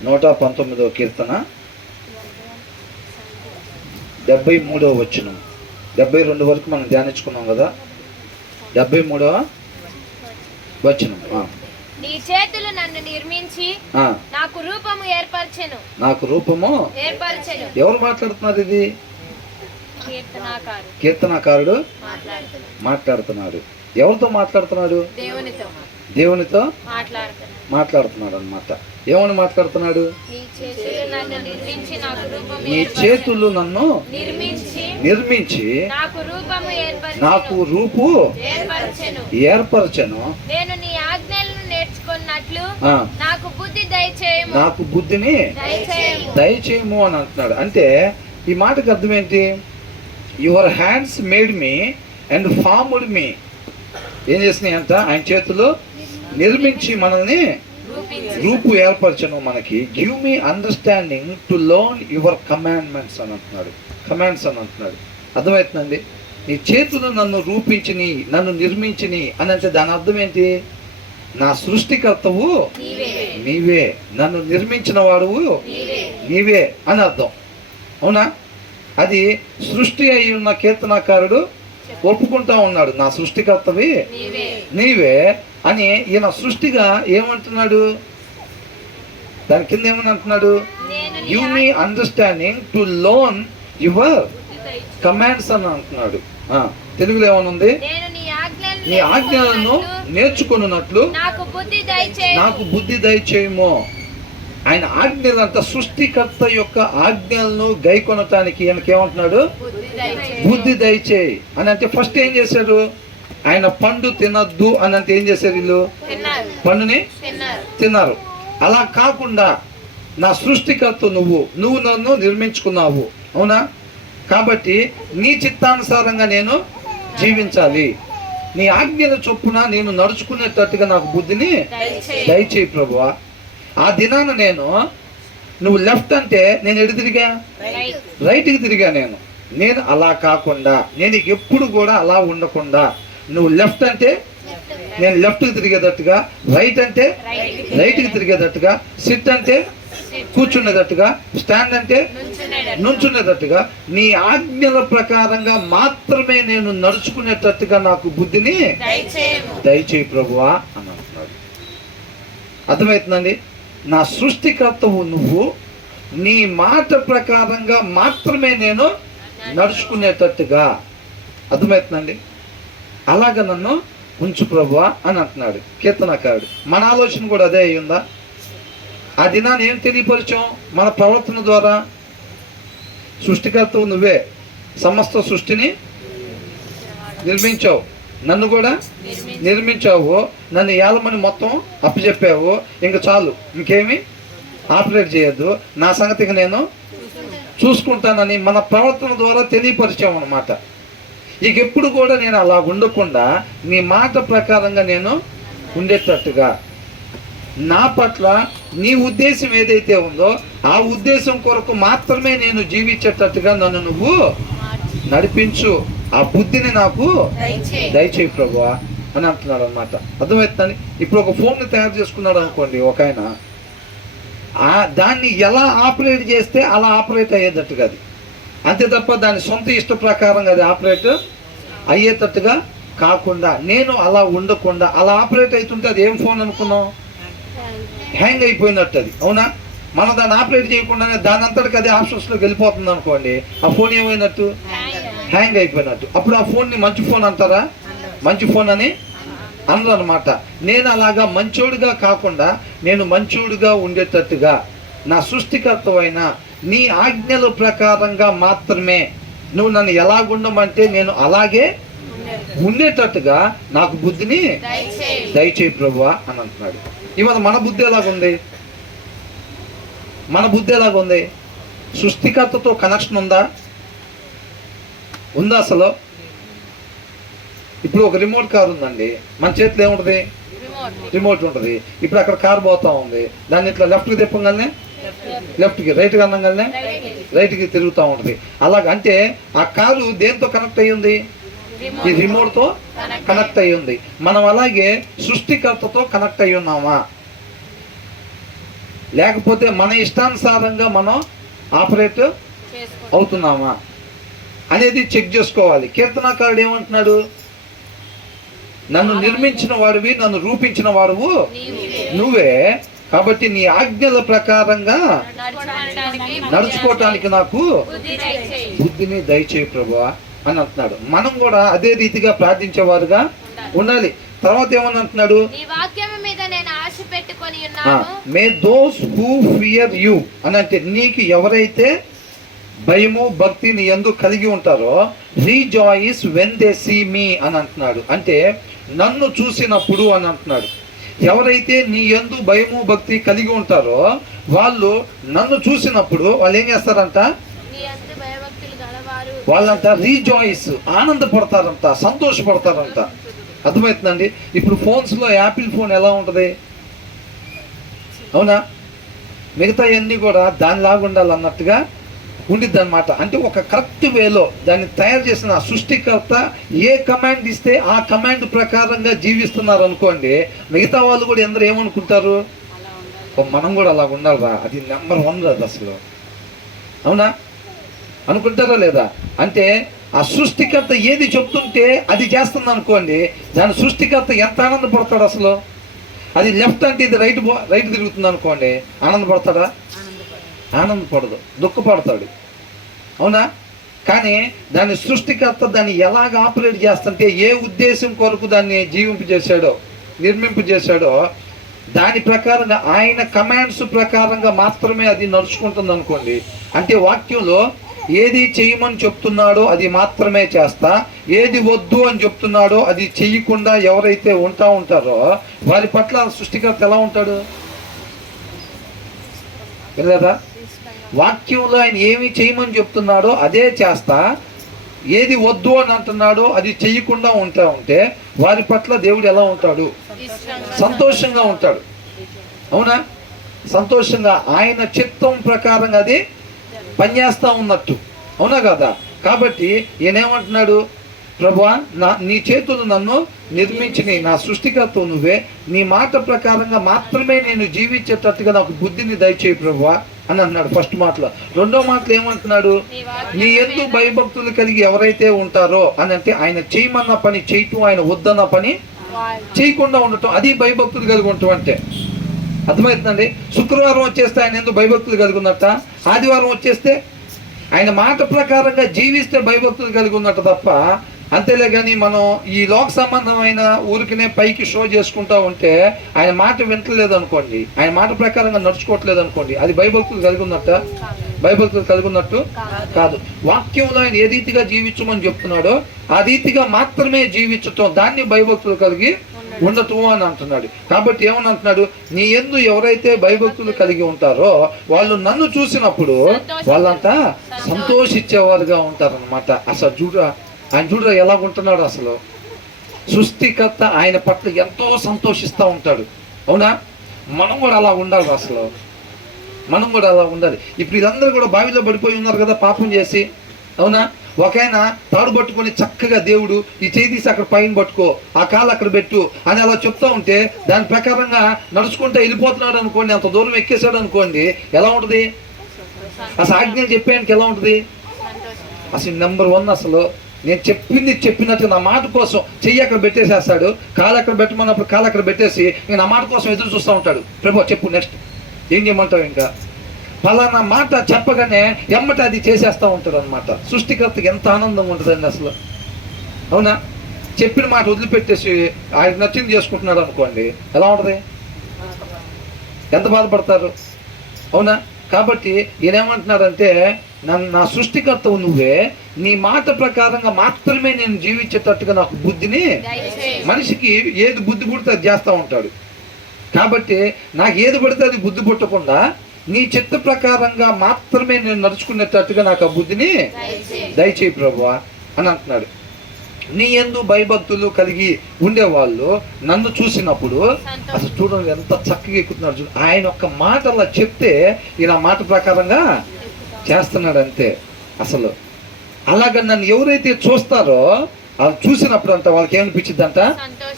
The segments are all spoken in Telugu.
119వ కీర్తన 73వ వచనం. 72 వరకు మనం ధ్యానించుకున్నాం కదా. 73వ వచనం. నీ చేతులు నన్ను నిర్మించి నాకు రూపము ఏర్పరచెను. నాకు రూపము ఏర్పరచెను. ఎవరు మాట్లాడుతున్నారు? ఇది కీర్తనాకారుడు మాట్లాడుతున్నాడు. ఎవరితో మాట్లాడుతున్నాడు? దేవునితో మాట్లాడుతున్నాడు అన్నమాట. ఏమని మాట్లాడుతున్నాడు? నీ చేతులు నన్ను నిర్మించి నాకు రూపు ఏర్పరచెను. నాకు బుద్ధిని దయచేయము అని అంటున్నాడు. అంటే ఈ మాటకు అర్థం ఏంటి? Your hands made me and formed మీ. ఏం చేసినాయి అంట? ఆయన చేతులు నిర్మించి మనల్ని రూపు ఏర్పరచను మనకి. Give me understanding to learn your commandments అని అంటున్నాడు. కమాండ్స్ అని అంటున్నాడు. అర్థమవుతుందండి? నీ చేతులు నన్ను రూపించిని, నన్ను నిర్మించిని అని అంటే దాని అర్థం ఏంటి? నా సృష్టికర్తవు నీవే, నన్ను నిర్మించిన వాడువు నీవే అని అర్థం. అవునా? అది సృష్టి అయి ఉన్న కీర్తనాకారుడు ఒప్పుకుంటా ఉన్నాడు. నా సృష్టికర్తవి నీవే అని. ఈయన సృష్టిగా ఏమంటున్నాడు? దాని కింద ఏమని అంటున్నాడు? Give me understanding to learn your commands అని అంటున్నాడు. తెలుగులో ఏమనుంది? నీ ఆజ్ఞలను నేర్చుకున్నట్లు నాకు బుద్ధి దయచేయము. ఆయన ఆజ్ఞలంత సృష్టికర్త యొక్క ఆజ్ఞలను గైకొనటానికి ఈయనకేమంటున్నాడు? బుద్ధి దయచేయి అని. అంటే ఫస్ట్ ఏం చేశాడు? ఆయన పండు తినద్దు అని అంటే ఏం చేశారు? వీళ్ళు పండుని తిన్నారు. అలా కాకుండా నా సృష్టికర్త నువ్వు నన్ను నిర్మించుకున్నావు. అవునా? కాబట్టి నీ చిత్తానుసారంగా నేను జీవించాలి. నీ ఆజ్ఞల చొప్పున నేను నడుచుకునేటట్టుగా నాకు బుద్ధిని దయచేయి ప్రభువా. ఆ దినాన నువ్వు లెఫ్ట్ అంటే నేను ఎటు తిరిగా? రైట్కి తిరిగా. నేను అలా కాకుండా, నేను ఎప్పుడు కూడా అలా ఉండకుండా, నువ్వు లెఫ్ట్ అంటే నేను లెఫ్ట్కి తిరిగేటట్టుగా, రైట్ అంటే రైట్కి తిరిగేటట్టుగా, సిట్ అంటే కూర్చునేటట్టుగా, స్టాండ్ అంటే నుంచునేటట్టుగా, నీ ఆజ్ఞల ప్రకారంగా మాత్రమే నేను నడుచుకునేటట్టుగా నాకు బుద్ధిని దయచేయి ప్రభువా అని అంటున్నాడు. అర్థమవుతుందండి? నా సృష్టికర్తవు నువ్వు, నీ మాట ప్రకారంగా మాత్రమే నేను నడుచుకునేటట్టుగా. అర్థమవుతుందండి? అలాగ నన్ను ఉంచు ప్రభువా అని అంటున్నాడు కీర్తనకారుడు. మన ఆలోచన కూడా అదే అయ్యిందా? ఆ దినాన్ని ఏం తెలియపరిచాం? మన ప్రవర్తన ద్వారా. సృష్టికర్తవు నువ్వే, సమస్త సృష్టిని నిర్మించావు, నన్ను కూడా నిర్మించావు, నన్ను ఏలమని మొత్తం అప్పచెప్పావు. ఇంక చాలు, ఇంకేమి ఆపరేట్ చేయొద్దు, నా సంగతికి నేను చూసుకుంటానని మన ప్రవర్తన ద్వారా తెలియపరిచాము అన్నమాట. ఇక ఎప్పుడు కూడా నేను అలా ఉండకుండా నీ మాట ప్రకారంగా నేను ఉండేటట్టుగా, నా పట్ల నీ ఉద్దేశం ఏదైతే ఉందో ఆ ఉద్దేశం కొరకు మాత్రమే నేను జీవించేటట్టుగా నన్ను నువ్వు నడిపించు. ఆ బుద్ధిని నాకు దయచేయి ప్రభువా అని అంటున్నాడు అన్నమాట. అర్థమవుతుందని? ఇప్పుడు ఒక ఫోన్ని తయారు చేసుకున్నాడు అనుకోండి ఒక ఆయన, దాన్ని ఎలా ఆపరేట్ చేస్తే అలా ఆపరేట్ అయ్యేటట్టుగా అది, అంతే తప్ప దాని సొంత ఇష్ట ప్రకారంగా అది ఆపరేట్ అయ్యేటట్టుగా కాకుండా, నేను అలా ఉండకుండా అలా ఆపరేట్ అవుతుంటే అది ఏం ఫోన్ అనుకున్నాం? హ్యాంగ్ అయిపోయినట్టు అది. అవునా? మనం దాన్ని ఆపరేట్ చేయకుండానే దాని అంతటికి అది ఆప్షన్స్లోకి వెళ్ళిపోతుంది అనుకోండి, ఆ ఫోన్ ఏమైనట్టు? హ్యాంగ్ అయిపోయినట్టు. అప్పుడు ఆ ఫోన్ని మంచి ఫోన్ అంటారా? మంచి ఫోన్ అని అనరు అనమాట. నేను అలాగా మంచోడుగా కాకుండా నేను మంచోడుగా ఉండేటట్టుగా నా సృష్టికర్తవైన నీ ఆజ్ఞల ప్రకారంగా మాత్రమే నువ్వు నన్ను ఎలాగుండమంటే నేను అలాగే ఉండేటట్టుగా నాకు బుద్ధిని దయచేయి ప్రభువా అని అంటున్నాడు. ఇవాళ మన బుద్ధి ఎలాగుంది? మన బుద్ధి ఎలాగుంది? సృష్టికర్తతో కనెక్షన్ ఉందా? ఉందా అసలు? ఇప్పుడు ఒక రిమోట్ కార్ ఉందండి, మన చేతిలో ఏముంటుంది? రిమోట్ ఉంటుంది. ఇప్పుడు అక్కడ కార్ పోతా ఉంది, దాన్ని ఇట్లా లెఫ్ట్కి తిప్పగానే లెఫ్ట్కి, రైట్కి అనగానే రైట్కి తిరుగుతూ ఉంటుంది. అలాగంటే ఆ కారు దేంతో కనెక్ట్ అయ్యి ఉంది? ఈ రిమోట్తో కనెక్ట్ అయ్యి ఉంది. మనం అలాగే సృష్టికర్తతో కనెక్ట్ అయ్యి ఉన్నామా? లేకపోతే మన ఇష్టానుసారంగా మనం ఆపరేట్ చేసుకో అవుతున్నామా అనేది చెక్ చేసుకోవాలి. కీర్తనాకారుడు ఏమంటున్నాడు? నన్ను నిర్మించిన వాడివి, నన్ను రూపించిన వాడువు నువ్వే, కాబట్టి నీ ఆజ్ఞల ప్రకారంగా నడుచుకోవటానికి నాకు బుద్ధిని దయచేయి ప్రభువా అని అంటున్నాడు. మనం కూడా అదే రీతిగా ప్రార్థించేవారుగా ఉండాలి. తర్వాత ఏమని అంటున్నాడు? నీ వాక్యము మీద నేను ఆశ పెట్టుకొని ఉన్నాను. మే దోస్ హూ ఫియర్ యూ అని అంటే నీకు ఎవరైతే భయము భక్తి నీ యందు కలిగి ఉంటారో rejoice when they see me అని అంటున్నాడు. అంటే నన్ను చూసినప్పుడు అని అంటున్నాడు. ఎవరైతే నీ యందు భయము భక్తి కలిగి ఉంటారో వాళ్ళు నన్ను చూసినప్పుడు వాళ్ళు ఏం చేస్తారంట? నీ యందు భయభక్తులు గలవారు వాళ్ళంతా రీజాయిస్, ఆనందపడతారంట, సంతోషపడతారంట. అర్థమవుతుందండి? ఇప్పుడు ఫోన్స్లో యాపిల్ ఫోన్ ఎలా ఉంటుంది? అవునా? మిగతా అన్నీ కూడా దానిలాగా ఉండాలన్నట్టుగా ఉండిద్ది అనమాట. అంటే ఒక కరెక్ట్ వేలో దాన్ని తయారు చేసిన సృష్టికర్త ఏ కమాండ్ ఇస్తే ఆ కమాండ్ ప్రకారంగా జీవిస్తున్నారు అనుకోండి, మిగతా వాళ్ళు కూడా ఎందరూ ఏమనుకుంటారు? మనం కూడా అలా ఉండాలిరా, అది నెంబర్ 1 అది అసలు. అవునా? అనుకుంటారా లేదా? అంటే ఆ సృష్టికర్త ఏది చెప్తుంటే అది చేస్తుంది అనుకోండి, దాని సృష్టికర్త ఎంత ఆనందపడతాడు అసలు. అది లెఫ్ట్ అంటే ఇది రైట్ తిరుగుతుంది అనుకోండి, ఆనందపడతాడా? ఆనందపడదు, దుఃఖపడతాడు. అవునా? కానీ దాని సృష్టికర్త దాన్ని ఎలాగ ఆపరేట్ చేస్తుంటే, ఏ ఉద్దేశం కొరకు దాన్ని జీవింపజేశాడో, నిర్మింపజేశాడో దాని ప్రకారంగా ఆయన కమాండ్స్ ప్రకారంగా మాత్రమే అది నడుచుకుంటుంది అనుకోండి. అంటే వాక్యంలో ఏది చేయమని చెప్తున్నాడో అది మాత్రమే చేస్తా, ఏది వద్దు అని చెప్తున్నాడో అది చెయ్యకుండా ఎవరైతే ఉంటారో వారి పట్ల సృష్టికర్త ఎలా ఉంటాడు? వెళ్ళదా? వాక్యంలో ఆయన ఏమి చేయమని చెప్తున్నాడో అదే చేస్తా, ఏది వద్దు అని అంటున్నాడో అది చెయ్యకుండా ఉంటే వారి పట్ల దేవుడు ఎలా ఉంటాడు? సంతోషంగా ఉంటాడు. అవునా? సంతోషంగా ఆయన చిత్తం ప్రకారంగా అది పనిచేస్తూ ఉన్నట్టు. అవునా కదా? కాబట్టి ఈయనేమంటున్నాడు? ప్రభువా, నీ చేతులు నన్ను నిర్మించినవి, నా సృష్టికర్త నువ్వే, నీ మాట ప్రకారంగా మాత్రమే నేను జీవించేటట్టుగా నాకు బుద్ధిని దయచేయి ప్రభువా అని అన్నాడు ఫస్ట్ మాటలో. రెండో మాటలో ఏమంటున్నాడు? నీ యందు భయభక్తులు కలిగి ఎవరైతే ఉంటారో అని అంటే ఆయన చేయమన్న పని చేయటం, ఆయన వద్దన్న పని చేయకుండా ఉండటం, అది భయభక్తులు కలిగి ఉండటం అంటే. అర్థమవుతుందండి? శుక్రవారం వచ్చేస్తే ఆయన ఎందుకు భయభక్తులు కలిగి ఉన్నట్ట, ఆదివారం వచ్చేస్తే ఆయన మాట ప్రకారంగా జీవిస్తే భయభక్తులు కలిగి ఉన్నట్ట తప్ప, అంతేలే కానీ మనం ఈ లోక సంబంధమైన ఊరికినే పైకి షో చేసుకుంటా ఉంటే ఆయన మాట వింటలేదు అనుకోండి, ఆయన మాట ప్రకారంగా నడుచుకోవట్లేదు అనుకోండి, అది భయభక్తులు కలిగి ఉన్నట్ట? భయభక్తులు కలిగి ఉన్నట్టు కాదు. వాక్యంలో ఆయన ఏ రీతిగా జీవించమని చెప్తున్నాడో ఆ రీతిగా మాత్రమే జీవించటం, దాన్ని భయభక్తులు కలిగి ఉండటం అని అంటున్నాడు. కాబట్టి ఏమని అంటున్నాడు? నీ యందు ఎవరైతే భయభక్తులు కలిగి ఉంటారో వాళ్ళు నన్ను చూసినప్పుడు వాళ్ళంతా సంతోషించేవారుగా ఉంటారనమాట. అసలు ఆయన చూడరా ఎలాగుంటున్నాడు అసలు. సృష్టికర్త ఆయన పట్ల ఎంతో సంతోషిస్తూ ఉంటాడు. అవునా? మనం కూడా అలా ఉండాలి అసలు, మనం కూడా అలా ఉండాలి. ఇప్పుడు వీళ్ళందరూ కూడా బావిలో పడిపోయి ఉన్నారు కదా పాపం చేసి. అవునా? ఒక ఆయన తాడు పట్టుకొని చక్కగా దేవుడు ఈ చేయి తీసి అక్కడ పైన పట్టుకో, ఆ కాలు అక్కడ పెట్టు అని అలా చెప్తా ఉంటే దాని ప్రకారంగా నడుచుకుంటే వెళ్ళిపోతున్నాడు అనుకోండి, అంత దూరం ఎక్కేసాడు అనుకోండి, ఎలా ఉంటుంది అసలు? ఆజ్ఞలు చెప్పేయడానికి ఎలా ఉంటుంది అసలు? నెంబర్ 1 అసలు నేను చెప్పినట్టు నా మాట కోసం చెయ్యి అక్కడ పెట్టేసేస్తాడు, కాలు అక్కడ పెట్టమన్నప్పుడు కాలు అక్కడ పెట్టేసి నేను నా మాట కోసం ఎదురు చూస్తూ ఉంటాడు. ప్రభు చెప్పు నెక్స్ట్ ఏం చేయమంటావు? ఇంకా ఫలానా మాట చెప్పగానే ఎమ్మట అది చేసేస్తూ ఉంటాడు అనమాట. సృష్టికర్తకి ఎంత ఆనందంగా ఉంటుందండి అసలు. అవునా? చెప్పిన మాట వదిలిపెట్టేసి ఆయన నచ్చింది చేసుకుంటున్నాడు అనుకోండి, ఎలా ఉంటుంది? ఎంత బాధపడతారు? అవునా? కాబట్టి ఈయనేమంటున్నాడంటే నా సృష్టికర్తవు నువ్వే, నీ మాట ప్రకారంగా మాత్రమే నేను జీవించేటట్టుగా నాకు బుద్ధిని. మనిషికి ఏది బుద్ధి పుడితే అది చేస్తూ ఉంటాడు. కాబట్టి నాకు ఏది పడితే అది బుద్ధి పుట్టకుండా నీ చిత్త ప్రకారంగా మాత్రమే నేను నడుచుకునేటట్టుగా నాకు ఆ బుద్ధిని దయచేయి ప్రభువా అని అంటున్నాడు. నీ యందు భయభక్తులు కలిగి ఉండేవాళ్ళు నన్ను చూసినప్పుడు అసలు చూడండి ఎంత చక్కగా ఎక్కుతున్నారు చూడండి. ఆయన ఒక్క మాట అలా చెప్తే ఈయన మాట ప్రకారంగా చేస్తున్నాడు అంతే. అసలు అలాగ నన్ను ఎవరైతే చూస్తారో వాళ్ళు చూసినప్పుడు అంట వాళ్ళకి ఏమనిపించింది అంట?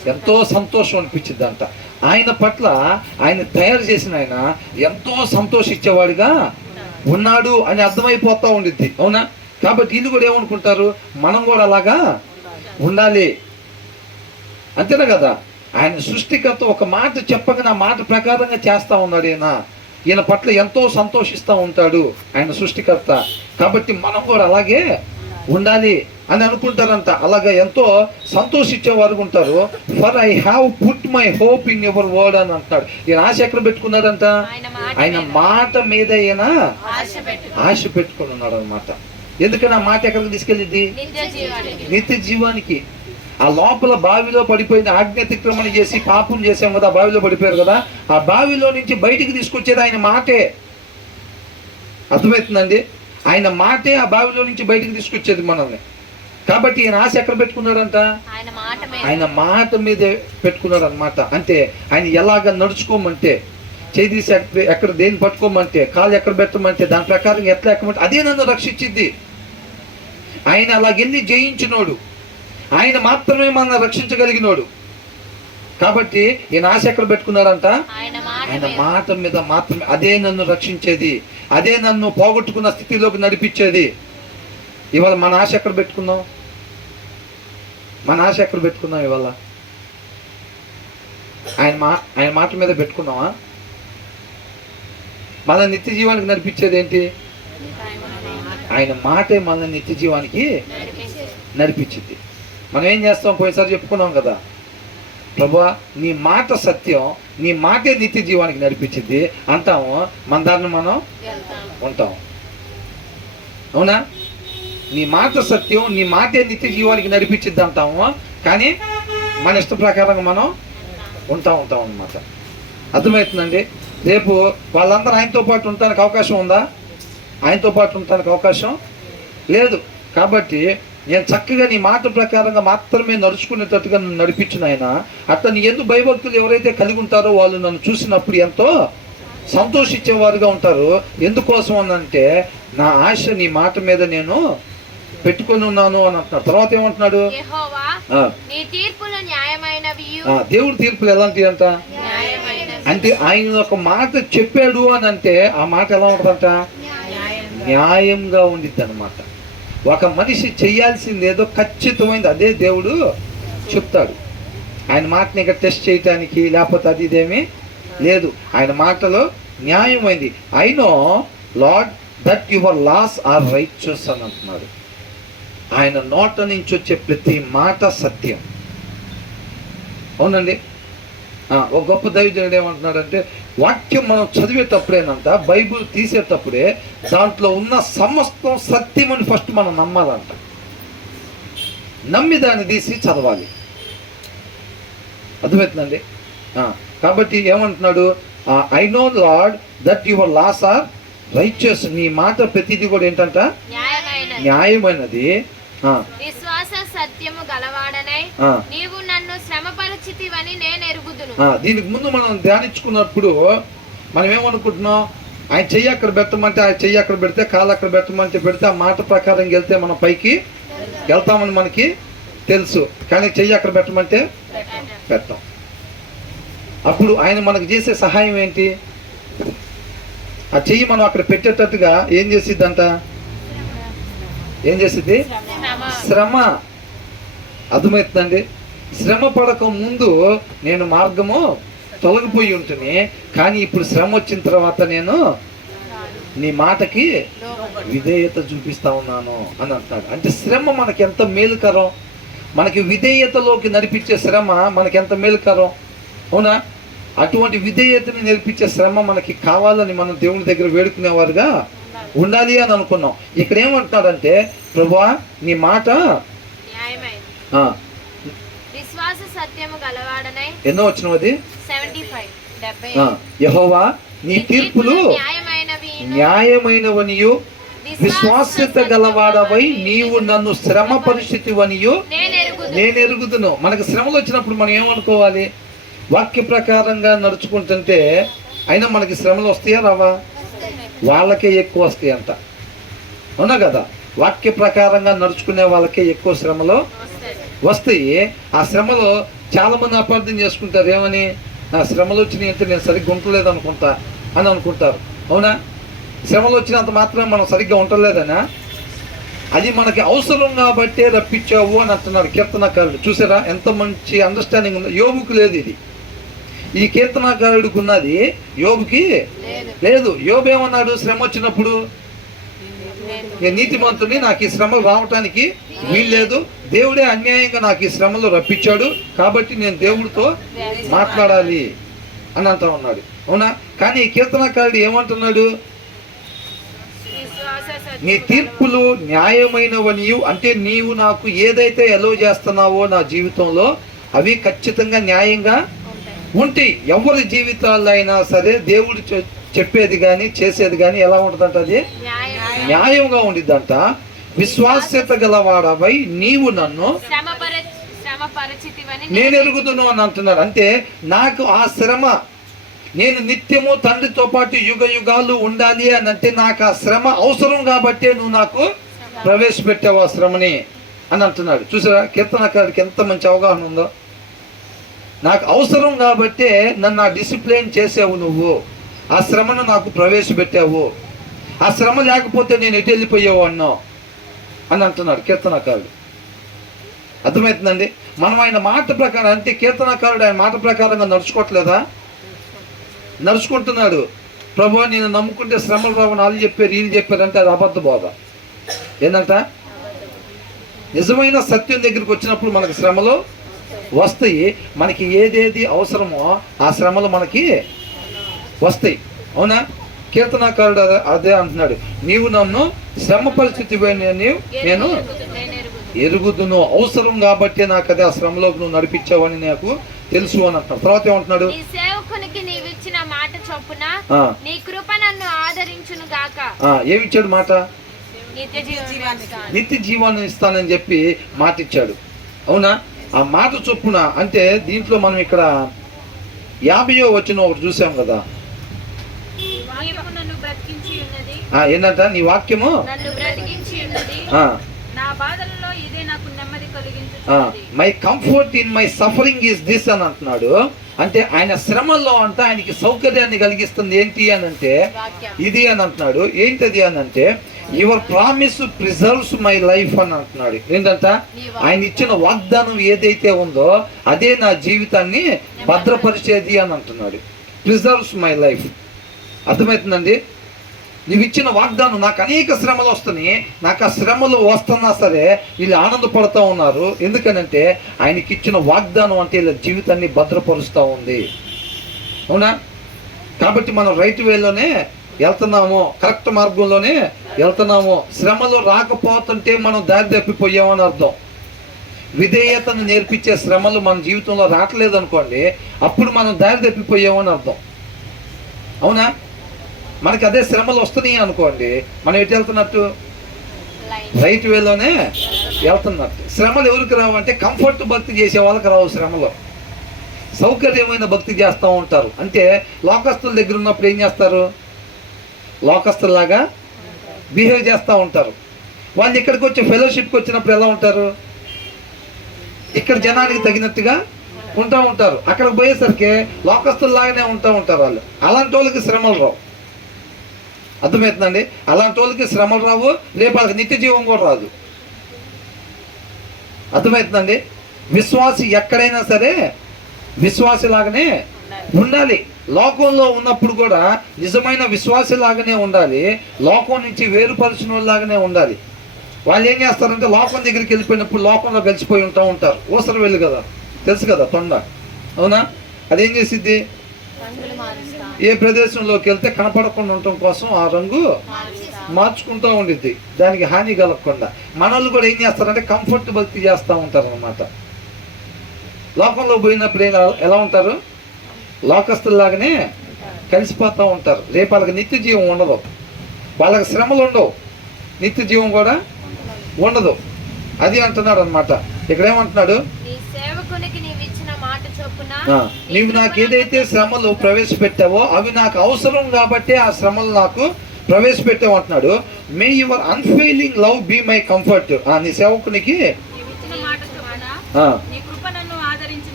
ఎంతో సంతోషం అనిపించింది అంట. ఆయన పట్ల ఆయన తయారు చేసిన ఆయన ఎంతో సంతోషించేవాడిగా ఉన్నాడు అని అర్థమైపోతూ ఉండిద్ది. అవునా? కాబట్టి వీళ్ళు కూడా ఏమనుకుంటారు, మనం కూడా అలాగా ఉండాలి. అంతేనా కదా? ఆయన సృష్టికర్త ఒక మాట చెప్పగా ఆ మాట ప్రకారంగా చేస్తూ ఉన్నాడు. ఈయన పట్ల ఎంతో సంతోషిస్తూ ఉంటాడు ఆయన సృష్టికర్త. కాబట్టి మనం కూడా అలాగే ఉండాలి అని అనుకుంటారంట. అలాగా ఎంతో సంతోషించేవారు ఉంటారు. For I have put my hope in your word అని అంటున్నాడు. ఈయన ఆశ ఎక్కడ పెట్టుకున్నాడంట? ఆయన మాట మీద ఈయన ఆశ పెట్టుకుని ఉన్నాడు అనమాట. ఎందుకని ఆ మాట ఎక్కడికి తీసుకెళ్ళింది? నిత్య జీవానికి. ఆ లోపల బావిలో పడిపోయింది, ఆజ్ఞాతిక్రమణ చేసి పాపం చేసాం కదా, బావిలో పడిపోయారు కదా, ఆ బావిలో నుంచి బయటికి తీసుకొచ్చేది ఆయన మాటే. అర్థమవుతుందండి? ఆయన మాటే ఆ బావిలో నుంచి బయటికి తీసుకొచ్చేది మనల్ని. కాబట్టి ఈయన ఆశ ఎక్కడ పెట్టుకున్నాడంట? ఆయన మాట మీదే పెట్టుకున్నాడు అనమాట. అంటే ఆయన ఎలాగ నడుచుకోమంటే, చేదీసి ఎక్కడ దేన్ని పట్టుకోమంటే, కాలు ఎక్కడ పెట్టమంటే దాని ప్రకారం ఎట్లా ఎక్కమంటే అదే నన్ను రక్షించింది. ఆయన అలాగెళ్ళి జయించినోడు, ఆయన మాత్రమే మనల్ని రక్షించగలిగినోడు. కాబట్టి ఈయన ఆశ ఎక్కడ పెట్టుకున్నారంట? ఆయన మాట మీద మాత్రమే. అదే నన్ను రక్షించేది, అదే నన్ను పోగొట్టుకున్న స్థితిలోకి నడిపించేది. ఇవాళ మన ఆశ ఎక్కడ పెట్టుకున్నాం? మన ఆశ ఎక్కడ పెట్టుకున్నాం ఇవాళ? ఆయన మాట మీద పెట్టుకున్నావా? మన నిత్య జీవానికి నడిపించేది ఏంటి? ఆయన మాటే మన నిత్య జీవానికి నడిపించింది. మనం ఏం చేస్తాం? పోయినసారి చెప్పుకున్నాం కదా, ప్రభువా నీ మాట సత్యం, నీ మాటే నిత్య జీవానికి నడిపించింది అంటాము. మన దాన్ని మనం ఉంటాం. అవునా? నీ మాట సత్యం, నీ మాటే నిత్య జీవానికి నడిపించింది అంటాము, కానీ మన ఇష్ట ప్రకారంగా మనం ఉంటాం అన్నమాట. అర్థమవుతుందండి? రేపు వాళ్ళందరూ ఆయనతో పాటు ఉండటానికి అవకాశం ఉందా? ఆయనతో పాటు ఉండటానికి అవకాశం లేదు. కాబట్టి నేను చక్కగా నీ మాట ప్రకారంగా మాత్రమే నడుచుకునేటట్టుగా నన్ను నడిపించిన ఆయన. అట్లా నీ ఎందుకు భయభక్తులు ఎవరైతే కలిగి ఉంటారో వాళ్ళు నన్ను చూసినప్పుడు ఎంతో సంతోషించేవారుగా ఉంటారు. ఎందుకోసం అనంటే నా ఆశ నీ మాట మీద నేను పెట్టుకొని ఉన్నాను అని అంటున్నాడు. తర్వాత ఏమంటున్నాడు? దేవుడి తీర్పులు ఎలాంటివి అంట? అంటే ఆయన ఒక మాట చెప్పాడు అని అంటే ఆ మాట ఎలా ఉంటుందంట? న్యాయంగా ఉండిద్ది అనమాట. ఒక మనిషి చేయాల్సింది ఏదో ఖచ్చితమైంది అదే దేవుడు చెప్తాడు. ఆయన మాటని ఇక్కడ టెస్ట్ చేయటానికి లేకపోతే అది ఇదేమీ లేదు. ఆయన మాటలో న్యాయమైంది. I know lord that your loss are righteous అని అంటున్నాడు. ఆయన నోట నుంచి వచ్చే ప్రతి మాట సత్యం. అవునండి. ఒక గొప్ప దైవజనుడు ఏమంటున్నాడంటే, వాక్యం మనం చదివేటప్పుడేనంట, బైబుల్ తీసేటప్పుడే దాంట్లో ఉన్న సమస్తం సత్యం అని ఫస్ట్ మనం నమ్మాలంట. నమ్మి దాన్ని తీసి చదవాలి. అర్థమవుతుందండి? కాబట్టి ఏమంటున్నాడు? I know lord that your loss are righteous. నీ మాట ప్రతిదీ కూడా ఏంటంట? న్యాయమైనది. విశ్వాస సత్యము గలవాడనై నీవు నన్ను శ్రమపరిచితివని నేను ఎరుగుదును. దీనికి ముందు మనం ధ్యానించుకున్నప్పుడు మనం ఏమనుకుంటున్నాం? ఆయన చెయ్యి అక్కడ పెట్టమంటే ఆయన చెయ్యి అక్కడ పెడితే, కాలు అక్కడ పెట్టమంటే పెడితే ఆ మాట ప్రకారం వెళ్తే మనం పైకి వెళ్తామని మనకి తెలుసు. కానీ చెయ్యి అక్కడ పెట్టమంటే పెట్టాం. అప్పుడు ఆయన మనకు చేసే సహాయం ఏంటి? ఆ చెయ్యి మనం అక్కడ పెట్టేటట్టుగా ఏం చేసిద్దంట? ఏం చేసిద్ది? శ్రమ. అర్థమవుతుందండి? శ్రమ పడక ముందు నేను మార్గము తొలగిపోయి ఉంటుంది, కానీ ఇప్పుడు శ్రమ వచ్చిన తర్వాత నేను నీ మాటకి విధేయత చూపిస్తా ఉన్నాను అని అంటున్నాడు. అంటే శ్రమ మనకి ఎంత మేలుకరం, మనకి విధేయతలోకి నడిపించే శ్రమ మనకి ఎంత మేలుకరం. అవునా? అటువంటి విధేయతని నేర్పించే శ్రమ మనకి కావాలని మనం దేవుని దగ్గర వేడుకునేవారుగా ఉండాలి అని అనుకున్నాం. ఇక్కడ ఏమంటున్నాడంటే, ప్రభువా నీ మాట విశ్వాస సత్యము గలవాడనై ఎన్నో వచ్చినది? 75 యెహోవా నీ తీర్పులు న్యాయమైనవనియు విశ్వాస్యత గలవాడవై నీవు నన్ను శ్రమ పరిస్థితివనియు నేను ఎరుగుదును. మనకు శ్రమలు వచ్చినప్పుడు మనం ఏమనుకోవాలి? వాక్య ప్రకారంగా నడుచుకుంటుంటే అయినా మనకి శ్రమలు వస్తాయా రావా? వాళ్ళకే ఎక్కువ వస్తాయి అంట. అవునా కదా? వాక్య ప్రకారంగా నడుచుకునే వాళ్ళకే ఎక్కువ శ్రమలు వస్తాయి. ఆ శ్రమలో చాలా మంది అపార్థం చేసుకుంటారు, ఏమని, నా శ్రమలు వచ్చినాయి అంటే నేను సరిగ్గా ఉండలేదు అనుకుంటా అని అనుకుంటారు. అవునా? శ్రమలు వచ్చినంత మాత్రం మనం సరిగ్గా ఉండలేదనా? అది మనకి అవసరం కాబట్టే రప్పించావు అని అంటున్నాడు కీర్తనకారుడు. చూసారా ఎంత మంచి అండర్స్టాండింగ్ ఉందో? యోబుకు లేదు ఇది, ఈ కీర్తనకారుడికి ఉన్నది, యోబుకి లేదు. యోబు ఏమన్నాడు శ్రమ వచ్చినప్పుడు? నేను నీతిమంతుని, నాకు ఈ శ్రమలు రావటానికి వీల్లేదు, దేవుడే అన్యాయంగా నాకు ఈ శ్రమలు రప్పించాడు, కాబట్టి నేను దేవుడితో మాట్లాడాలి అని అంటా ఉన్నాడు. అవునా? కానీ ఈ కీర్తనకారుడు ఏమంటున్నాడు? నీ తీర్పులు న్యాయమైనవనియు, అంటే నీవు నాకు ఏదైతే ఎలో చేస్తున్నావో నా జీవితంలో అవి ఖచ్చితంగా న్యాయంగా ఉంటాయి. ఎవరి జీవితాల్లో అయినా సరే దేవుడు చెప్పేది కానీ చేసేది కానీ ఎలా ఉంటుందంట? అది న్యాయంగా ఉండిద్దంట. విశ్వాస్యత గలవాడవై నీవు నన్ను నేను ఎరుగుదును అని అంటున్నాడు. అంటే నాకు ఆ శ్రమ, నేను నిత్యము తండ్రితో పాటు యుగ యుగాలు ఉండాలి అని అంటే నాకు ఆ శ్రమ అవసరం కాబట్టే నువ్వు నాకు ప్రవేశపెట్టావు ఆ శ్రమని అని అంటున్నాడు. చూసారా కీర్తనకారుడికి ఎంత మంచి అవగాహన ఉందో? నాకు అవసరం కాబట్టే నన్ను ఆ డిసిప్లిన్ చేసావు, నువ్వు ఆ శ్రమను నాకు ప్రవేశపెట్టావు, ఆ శ్రమ లేకపోతే నేను ఎటు వెళ్ళిపోయావు అన్నావు అని అంటున్నాడు కీర్తనకారుడు. అర్థమవుతుందండి? మనం ఆయన మాట ప్రకారం, అంటే కీర్తనకారుడు ఆయన మాట ప్రకారంగా నడుచుకోవట్లేదా? నడుచుకుంటున్నాడు. ప్రభు నేను నమ్ముకుంటే శ్రమలు రావు, వాళ్ళు చెప్పారు వీళ్ళు చెప్పారంటే అది అబద్ధ బోధ. ఏంటంట? నిజమైన సత్యం దగ్గరికి వచ్చినప్పుడు మనకు శ్రమలు వస్తాయి. మనకి ఏదేది అవసరమో ఆ శ్రమలు మనకి వస్తాయి. అవునా? కీర్తనకారుడు అదే అంటున్నాడు, నీవు నన్ను శ్రమ పరిస్థితి నేను ఎరుగుదును, అవసరం కాబట్టి నాకు అదే ఆ శ్రమలోకి నువ్వు నడిపించావని నాకు తెలుసు అని అంటున్నాడు. తర్వాత ఏమంటున్నాడు? ఏమిచ్చాడు మాట? నిత్య జీవాన్ని ఇస్తానని చెప్పి మాట ఇచ్చాడు. అవునా? ఆ మాట చొప్పున అంటే దీంట్లో మనం ఇక్కడ 50వ వచనం ఒకటి చూసాం కదా. ఏంటంట? నీ వాక్యము my comfort in my suffering is this అని అంటున్నాడు. అంటే ఆయన శ్రమల్లో అంట ఆయనకి సౌకర్యాన్ని కలిగిస్తుంది ఏంటి అని అంటే ఇది అని అంటున్నాడు. ఏంటది అని అంటే your promise preserves my life అని అంటున్నాడు. ఏంటంట? ఆయన ఇచ్చిన వాగ్దానం ఏదైతే ఉందో అదే నా జీవితాన్ని భద్రపరిచేది అని అంటున్నాడు. Preserves my life. అర్థమవుతుందండి? నువ్వు ఇచ్చిన వాగ్దానం, నాకు అనేక శ్రమలు వస్తున్నాయి, నాకు ఆ శ్రమలు వస్తున్నా సరే వీళ్ళు ఆనందపడుతూ ఉన్నారు. ఎందుకనంటే ఆయనకి ఇచ్చిన వాగ్దానం అంటే వీళ్ళ జీవితాన్ని భద్రపరుస్తూ ఉంది. అవునా? కాబట్టి మనం రైట్ వేలోనే వెళ్తున్నాము, కరెక్ట్ మార్గంలోనే వెళ్తున్నాము. శ్రమలు రాకపోతుంటే మనం దారి తప్పిపోయామని అర్థం. విధేయతను నేర్పించే శ్రమలు మన జీవితంలో రావట్లేదు అనుకోండి, అప్పుడు మనం దారి తప్పిపోయామని అర్థం. అవునా? మనకి అదే శ్రమలు వస్తున్నాయి అనుకోండి, మనం ఎటు వెళ్తున్నట్టు? రైట్ వేలోనే వెళ్తున్నట్టు. శ్రమలు ఎవరికి రావు అంటే కంఫర్ట్ భక్తి చేసే వాళ్ళకి రావు శ్రమలు. సౌకర్యమైన భక్తి చేస్తూ ఉంటారు. అంటే లోకస్తుల దగ్గర ఉన్నప్పుడు ఏం చేస్తారు? లోకస్తుల్లాగా బిహేవ్ చేస్తూ ఉంటారు. వాళ్ళు ఇక్కడికి వచ్చి ఫెలోషిప్కి వచ్చినప్పుడు ఎలా ఉంటారు? ఇక్కడ జనానికి తగినట్టుగా ఉంటా ఉంటారు. అక్కడికి పోయేసరికి లోకస్తుల్లాగానే ఉంటా ఉంటారు వాళ్ళు. అలాంటి వాళ్ళకి శ్రమలు రావు. అర్థమవుతుందండి? అలాంటి వాళ్ళకి శ్రమలు రావు, రేపు వాళ్ళకి నిత్య జీవం కూడా రాదు. అర్థమవుతుందండి? విశ్వాసి ఎక్కడైనా సరే విశ్వాసిలాగానే ఉండాలి. లోకంలో ఉన్నప్పుడు కూడా నిజమైన విశ్వాసిలాగానే ఉండాలి, లోకం నుంచి వేరుపరిచిన వాళ్ళలాగానే ఉండాలి. వాళ్ళు ఏం చేస్తారంటే లోకం దగ్గరికి వెళ్ళిపోయినప్పుడు లోకంలో కలిసిపోయి ఉంటారు. ఊసర వెళ్ళి కదా, తెలుసు కదా తొండ. అవునా? అదేం చేసిద్ది? ఏ ప్రదేశంలోకి వెళ్తే కనపడకుండా ఉండటం కోసం ఆ రంగు మార్చుకుంటూ ఉండిద్ది, దానికి హాని కలగకుండా. మనోళ్ళు కూడా ఏం చేస్తారంటే కంఫర్ట్ భక్తి చేస్తూ ఉంటారు అన్నమాట. లోకంలో పోయినప్పుడు ఎలా ఉంటారు? లోకస్తుల్లాగానే కలిసిపోతూ ఉంటారు. రేపు వాళ్ళకి నిత్య జీవం ఉండదు, వాళ్ళకి శ్రమలు ఉండవు, నిత్య జీవం కూడా ఉండదు. అది అంటున్నాడు అనమాట. ఇక్కడ ఏమంటున్నాడు? నీవు నాకు ఏదైతే శ్రమలు ప్రవేశపెట్టావో అవి నాకు అవసరం కాబట్టి ఆ శ్రమలు నాకు ప్రవేశపెట్టావు అంటున్నాడు. మే your unfailing love be my comfort. నీ సేవకునికి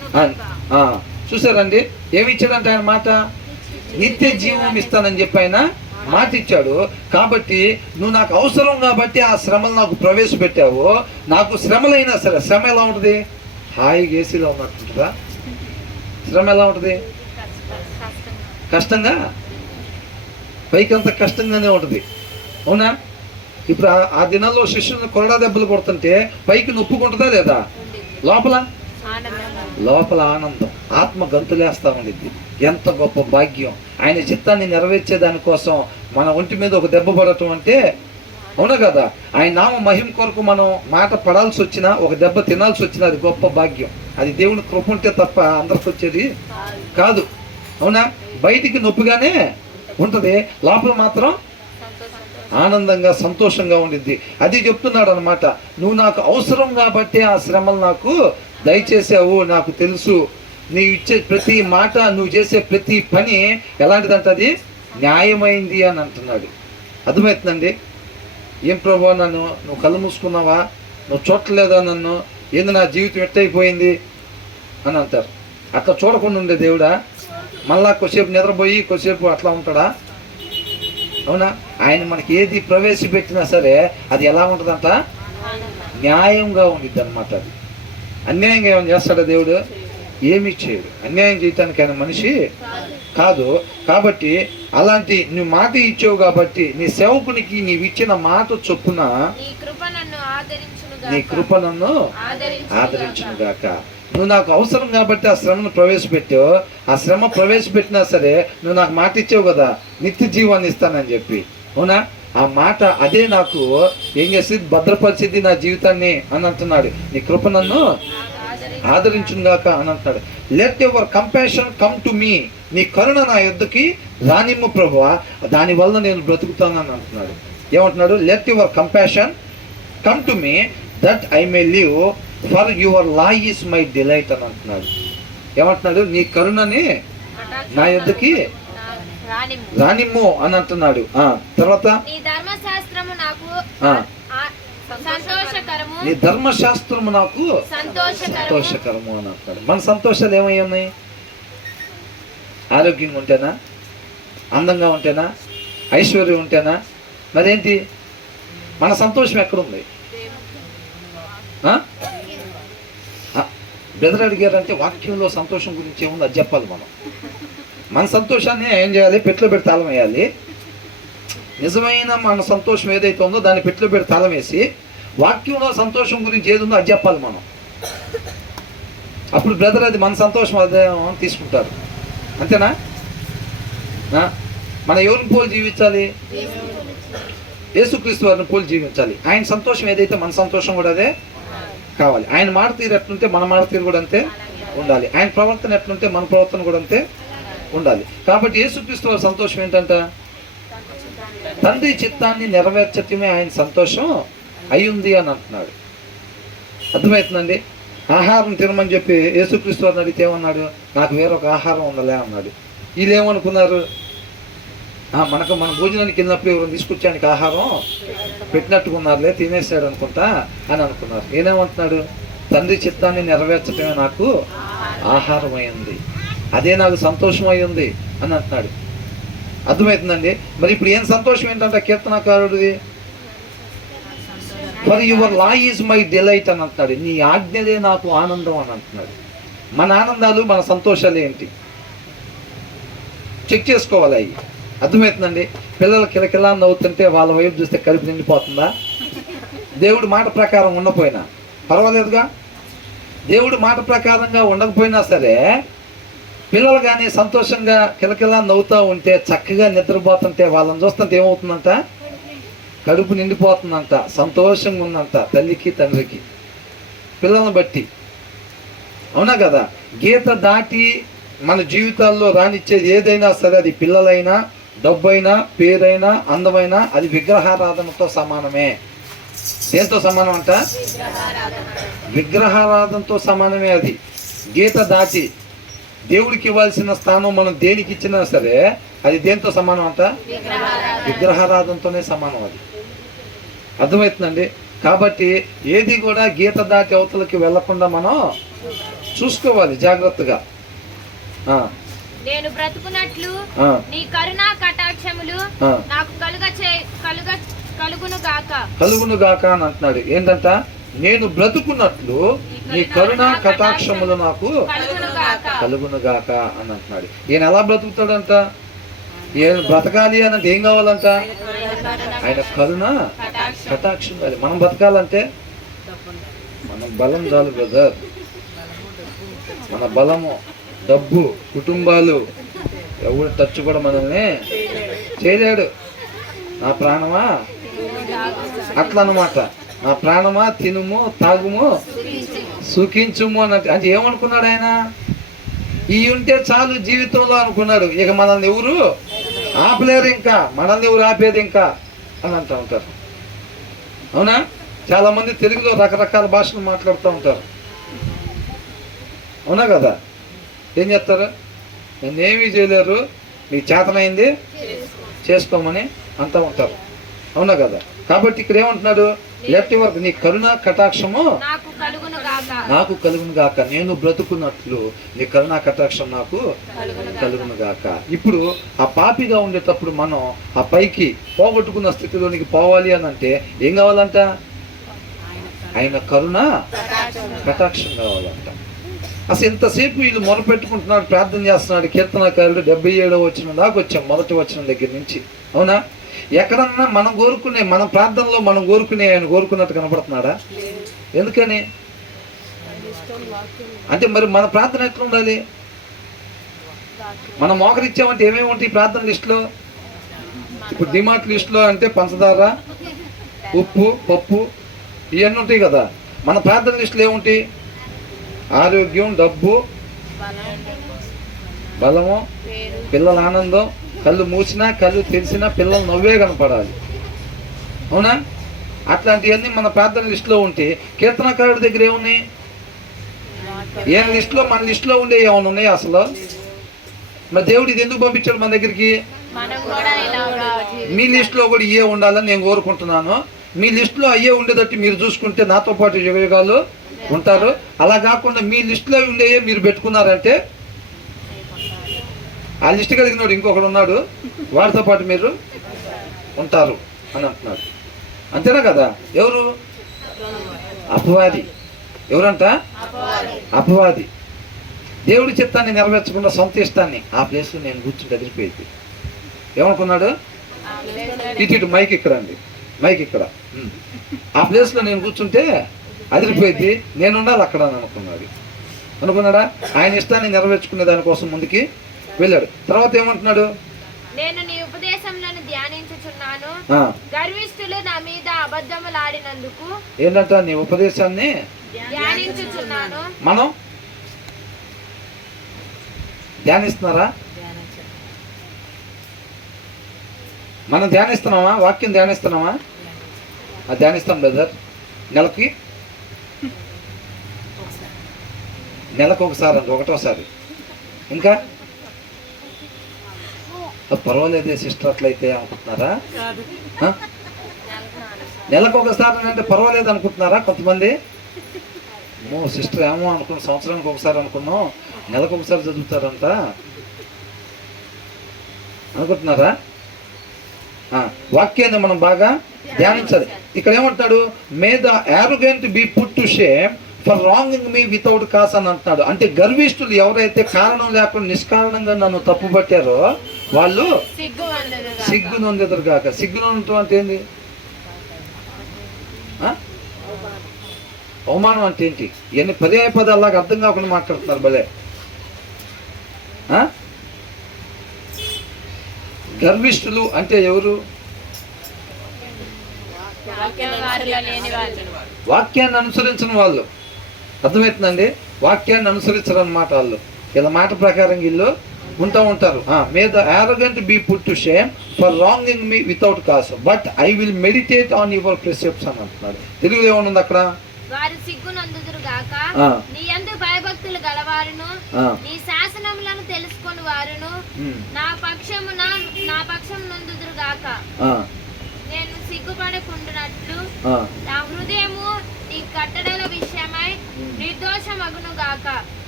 చూసారండి, ఏమి ఇచ్చాడంటే ఆయన మాట, నిత్య జీవం ఇస్తానని చెప్పి ఆయన మాట ఇచ్చాడు. కాబట్టి నువ్వు నాకు అవసరం కాబట్టి ఆ శ్రమలు నాకు ప్రవేశపెట్టావు. నాకు శ్రమలైనా సరే, శ్రమ ఎలా ఉంటుంది? హాయిగా ఏసీలో ఉన్నట్టుంటుందా? శ్రమ ఎలా ఉంటుంది? కష్టంగా, పైకంత కష్టంగానే ఉంటుంది, అవునా? ఇప్పుడు ఆ దినాల్లో శిష్యులను కొరడా దెబ్బలు కొడుతుంటే పైకి నొప్పుకుంటుందా లేదా? లోపల ఆనందం, ఆత్మ గంతులేస్తా ఉండిద్ది. ఎంత గొప్ప భాగ్యం! ఆయన చిత్తాన్ని నెరవేర్చే దానికోసం మన ఒంటి మీద ఒక దెబ్బ పడటం అంటే, అవునా కదా? ఆయన నామ మహిమ కొరకు మనం మాట పడాల్సి వచ్చినా, ఒక దెబ్బ తినాల్సి వచ్చినా అది గొప్ప భాగ్యం. అది దేవుని కృప ఉంటే తప్ప అందరికి వచ్చేది కాదు, అవునా? బయటికి నొప్పిగానే ఉంటుంది, లోపల మాత్రం ఆనందంగా సంతోషంగా ఉండిద్ది. అది చెప్తున్నాడు అనమాట. నువ్వు నాకు అవసరం కాబట్టి ఆ శ్రమలు నాకు దయచేసావు. నాకు తెలుసు నీవు ఇచ్చే ప్రతి మాట, నువ్వు చేసే ప్రతి పని ఎలాంటిదంట, అది న్యాయమైంది అని అంటున్నాడు. అర్థమవుతుందండి? ఏం ప్రభు, నువ్వు కళ్ళు మూసుకున్నావా? నువ్వు చూడలేదా నన్ను? ఏంది నా జీవితం ఎట్టయిపోయింది అని అంటారు. అట్లా చూడకుండా ఉండే దేవుడా మళ్ళా కొద్దిసేపు నిద్రపోయి కొద్దిసేపు అట్లా ఉంటాడా? అవునా? ఆయన మనకి ఏది ప్రవేశపెట్టినా సరే అది ఎలా ఉంటుందంట? న్యాయంగా ఉండిద్ది అనమాట. అది అన్యాయంగా ఏమైనా చేస్తాడా దేవుడు? ఏమి చేయడు. అన్యాయం చేయటానికి ఆయన మనిషి కాదు. కాబట్టి అలాంటి నువ్వు మాట ఇచ్చావు కాబట్టి నీ సేవకునికి నీవు ఇచ్చిన మాట చొప్పున నీ కృప నన్ను ఆదరించును గాక. నువ్వు నాకు అవసరం కాబట్టి ఆ శ్రమను ప్రవేశపెట్టావు. ఆ శ్రమ ప్రవేశపెట్టినా సరే నువ్వు నాకు మాట ఇచ్చావు కదా, నిత్య జీవాన్ని ఇస్తానని చెప్పి, అవునా? ఆ మాట అదే నాకు ఏం చేసింది? భద్రపరిచింది నా జీవితాన్ని అని అంటున్నాడు. నీ కృప నన్ను ఆదరించును గాక అని అంటున్నాడు. Let your compassion come to me. నీ కరుణ నా యొద్దకి రానిమ్ము ప్రభువా, దానివల్ల నేను బ్రతుకుతానని అంటున్నాడు. ఏమంటున్నాడు? Let your compassion come to me that I may live, for your law is my delight అని అంటున్నాడు. ఏమంటున్నాడు? నీ కరుణని నా యొద్దకి రానిమ్ము అని అంటున్నాడు. తర్వాత నీ ధర్మశాస్త్రము నాకు సంతోషకరము అని అంటున్నాడు. మన సంతోషాలు ఏమై ఉన్నాయి? ఆరోగ్యంగా ఉంటేనా? అందంగా ఉంటేనా? ఐశ్వర్యం ఉంటేనా? మరేంటి మన సంతోషం ఎక్కడుంది? బ్రదర్ అడిగారంటే వాక్యంలో సంతోషం గురించి ఏముంది అది చెప్పాలి. మన సంతోషాన్ని ఏం చేయాలి? పెట్లో పెట్టి తాళం వేయాలి. నిజమైన మన సంతోషం ఏదైతే ఉందో దాన్ని పెట్లో పెట్టి తాళం వేసి వాక్యంలో సంతోషం గురించి ఏది ఉందో అది చెప్పాలి మనం. అప్పుడు బ్రదర్ అది మన సంతోషం అదే తీసుకుంటారు. అంతేనా? మన ఎవరిని పోలి జీవించాలి? యేసుక్రీస్తు వారిని పోలి జీవించాలి. ఆయన సంతోషం ఏదైతే మన సంతోషం కూడా అదే కావాలి. ఆయన మాట తీరు ఎట్లుంటే మన మాట తీరు కూడా అంతే ఉండాలి. ఆయన ప్రవర్తన ఎట్లుంటే మన ప్రవర్తన కూడా అంతే ఉండాలి. కాబట్టి యేసుక్రీస్తు వారి సంతోషం ఏంటంట? తండ్రి చిత్తాన్ని నెరవేర్చటమే ఆయన సంతోషం అయ్యింది అని అంటున్నాడు. అర్థమవుతుందండి? ఆహారం తినమని చెప్పి యేసుక్రీస్తు వారిని అడిగితే ఏమన్నాడు? నాకు వేరొక ఆహారం ఉందలే అన్నాడు. వీళ్ళు ఏమనుకున్నారు? మన భోజనానికి వెళ్ళినప్పుడు ఎవరు తీసుకొచ్చానికి ఆహారం పెట్టినట్టుకున్నారులే, తినేసాడు అనుకుంటా అని అనుకున్నారు. నేనేమంటున్నాడు? తండ్రి చిత్తాన్ని నెరవేర్చటమే నాకు ఆహారం అయింది, అదే నాకు సంతోషం అయ్యింది అని అంటున్నాడు. అర్థమవుతుందండి? మరి ఇప్పుడు ఏం సంతోషం ఏంటంటే కీర్తనకారుడిది? For your law is my delight అని అంటున్నాడు. నీ ఆజ్ఞలే నాకు ఆనందం అని అంటున్నాడు. మన ఆనందాలు మన సంతోషాలు ఏంటి చెక్ చేసుకోవాలి. అవి అర్థమవుతుందండి? పిల్లలు కిలకిలా నవ్వుతుంటే వాళ్ళ వైపు చూస్తే కడుపు నిండిపోతుందా? దేవుడు మాట ప్రకారం ఉండపోయినా పర్వాలేదుగా. దేవుడు మాట ప్రకారంగా ఉండకపోయినా సరే పిల్లలు కానీ సంతోషంగా కిలకిలా నవ్వుతూ ఉంటే, చక్కగా నిద్రపోతుంటే వాళ్ళని చూస్తుంటే ఏమవుతుందంట? కడుపు నిండిపోతుందంట, సంతోషంగా ఉందంట తల్లికి తండ్రికి పిల్లలను బట్టి. అవునా కదా? గీత దాటి మన జీవితాల్లో రానిచ్చేది ఏదైనా సరే, అది పిల్లలైనా, డబ్బైనా, పేరైనా, అందమైనా, అది విగ్రహారాధనతో సమానమే. దేంతో సమానం అంట? విగ్రహారాధనతో సమానమే. అది గీత దాటి దేవుడికి ఇవ్వాల్సిన స్థానం మనం దేనికి ఇచ్చినా సరే అది దేంతో సమానం అంట? విగ్రహారాధనతోనే సమానం. అది అర్థమవుతుందండి? కాబట్టి ఏది కూడా గీత దాటి అవతలకి వెళ్లకుండా మనం చూసుకోవాలి జాగ్రత్తగా. నేను బ్రతుకున్నట్లు ఆ, నీ కరుణా కటాక్షములు ఆ. నాకు కలుగును గాక. కలుగును గాక అని అంటున్నాడు. ఏంటంట? నేను బ్రతుకున్నట్లు నీ కరుణా కటాక్షములు నాకు కలుగును గాక. కలుగును గాక అని అంటున్నాడు. ఈయన ఎలా బ్రతుకుతాడంట? ఈయన బ్రతకాలి అని అంటే ఏం కావాలంట? ఆయన కరుణ కటాక్షం కాదు. మనం బ్రతకాలంటే మన బలం చాలు బ్రదర్. మన బలము, డబ్బు, కుటుంబాలు ఎవరు టచ్ కూడా మనల్ని చేయలేడు. నా ప్రాణమా అట్లా అన్నమాట. నా ప్రాణమా తినుము తాగుము సుఖించుము అన్నట్టు. అంటే ఏమనుకున్నాడు ఆయన? ఈ ఉంటే చాలు జీవితంలో అనుకున్నాడు. ఇక మనల్ని ఎవరు ఆపలేరు, ఇంకా మనల్ని ఎవరు ఆపేది ఇంకా అని అంటూ ఉంటారు. అవునా? చాలా మంది తెలుగులో రకరకాల భాషలు మాట్లాడుతూ ఉంటారు. అవునా కదా? ఏం చేస్తారు? నన్నేమీ చేయలేరు, మీ చేతనైంది చేసుకోమని అంటూ ఉంటారు. అవునా కదా? కాబట్టి ఇక్కడ ఏమంటున్నాడు? లెఫ్ట్ వర్క్ నీ కరుణ కటాక్షము నాకు కలుగును గాక. నేను బ్రతుకున్నట్లు నీ కరుణా కటాక్షం నాకు కలుగును గాక. ఇప్పుడు ఆ పాపిగా ఉండేటప్పుడు మనం ఆ పైకి పోగొట్టుకున్న స్థితిలోనికి పోవాలి అని అంటే ఏం కావాలంట? ఆయన కరుణ కటాక్షం కావాలంట. అసలు ఇంతసేపు వీళ్ళు మొరపెట్టుకుంటున్నాడు, ప్రార్థన చేస్తున్నాడు. కీర్తనకారుడు 77వ వచనం దాకా వచ్చాం, మొదటి వచనం దగ్గర నుంచి. అవునా? ఎక్కడన్నా మనం కోరుకునే, మన ప్రార్థనలో మనం కోరుకునే ఆయన కోరుకున్నట్టు కనపడుతున్నాడా? ఎందుకని అంటే మరి మన ప్రార్థన ఎట్లా ఉండాలి? మనం మోకరిచ్చామంటే ఏమేమి ఉంటాయి ప్రార్థన లిస్టులో? ఇప్పుడు డిమార్ట్ లిస్టులో అంటే పంచదార, ఉప్పు, పప్పు ఇవన్నీ ఉంటాయి కదా. మన ప్రార్థన లిస్టులో ఏముంటాయి? ఆరోగ్యం, డబ్బు, బలము, పిల్లల ఆనందం, కళ్ళు మూసినా కళ్ళు తెరిచినా పిల్లలు నవ్వే కనపడాలి. అవునా? అట్లాంటివన్నీ మన ప్రార్థన లిస్టులో ఉంటే కీర్తనకారుడి దగ్గర ఏమున్నాయి? ఏం లిస్టులో? మన లిస్టులో ఉండే ఏమైనా ఉన్నాయి అసలు? మరి దేవుడు ఇది ఎందుకు పంపించాడు మన దగ్గరికి? మీ లిస్టులో కూడా ఇవే ఉండాలని నేను కోరుకుంటున్నాను. మీ లిస్టులో అయ్యే ఉండేటట్టు మీరు చూసుకుంటే నాతో పాటు యుగయుగాలు ఉంటారు. అలా కాకుండా మీ లిస్టులో ఉండేవే మీరు పెట్టుకున్నారంటే ఆ లిస్ట్ కలిగినాడు ఇంకొకడు ఉన్నాడు, వాడితో పాటు మీరు ఉంటారు అని అంటున్నాడు. అంతేనా కదా? ఎవరు? అపవాది. ఎవరంట? అపవాది. దేవుడి చిత్తాన్ని నెరవేర్చకుండా సొంత ఇష్టాన్ని ఆ ప్లేస్లో నేను కూర్చుని ఎదిరిపోయింది. ఏమనుకున్నాడు? ఇటు మైక్ ఇక్కడ అండి, మైక్ ఇక్కడ. ఆ ప్లేస్లో నేను కూర్చుంటే అదిరిపోయింది, నేను ఉండాలి అక్కడ అని అనుకున్నాడా? ఆయన ఇష్టాన్ని నెరవేర్చుకునే దానికోసం ముందుకి వెళ్ళాడు. తర్వాత ఏమంటున్నాడు? నేను నీ ఉపదేశంలను ధ్యానించుచున్నాను, గర్విష్ఠులు నా మీద అబద్ధములాడినందుకు. ఏంటంట? నీ ఉపదేశాన్ని ధ్యానించుచున్నాను. మనం ధ్యానిస్తున్నారా? మనం ధ్యానిస్తున్నామా? వాక్యం ధ్యానిస్తున్నామా? ధ్యానిస్తాం బ్రదర్. నెలకు ఒకసారి అండి, ఒకటోసారి. ఇంకా పర్వాలేదే సిస్టర్ అట్లయితే అనుకుంటున్నారా? నెలకు ఒకసారి అంటే పర్వాలేదు అనుకుంటున్నారా కొంతమంది? సిస్టర్ ఏమో అనుకున్నాం, సంవత్సరానికి ఒకసారి అనుకున్నాం, నెలకు ఒకసారి చదువుతారంట అనుకుంటున్నారా? వాక్యాన్ని మనం బాగా ధ్యానించాలి. ఇక్కడ ఏమంటాడు? May the arrogant be put to shame for రాంగింగ్ me without cos అని అంటున్నాడు. అంటే గర్విష్ఠులు ఎవరైతే కారణం లేకుండా నిష్కారణంగా నన్ను తప్పు పట్టారో వాళ్ళు సిగ్గు నొందెదరు కాక. సిగ్గు నొందటం అంటే ఏంది? అవమానం అంటే ఏంటి? ఇవన్నీ పదే పదాలాగా అర్థం కాకుండా మాట్లాడుతున్నారు భలే. గర్విష్ఠులు అంటే ఎవరు? వాక్యాన్ని అనుసరించిన వాళ్ళు. అర్థమవుతుందండి? వాక్యాన్ని అనుసరించరు అన్నమాట వాళ్ళు. ఇలా మాట ప్రకారం వీళ్ళు ఉంటారు. May the arrogant be put to shame for రాంగింగ్ me without cos but I will meditate on your precepts అని అంటున్నాడు. తెలుగులో ఏమనుంది అక్కడ? వారు సిగ్గునందుదురు గాక, నీ యందు భయభక్తులు గలవారును, నీ శాసనములను తెలుసుకొని వారును నా పక్షం నందుదురు గాక. నేను సిగ్గుపడకుండునట్లు నా హృదయము నీ కట్టడల విషయమై నిర్దోషమగును గాక.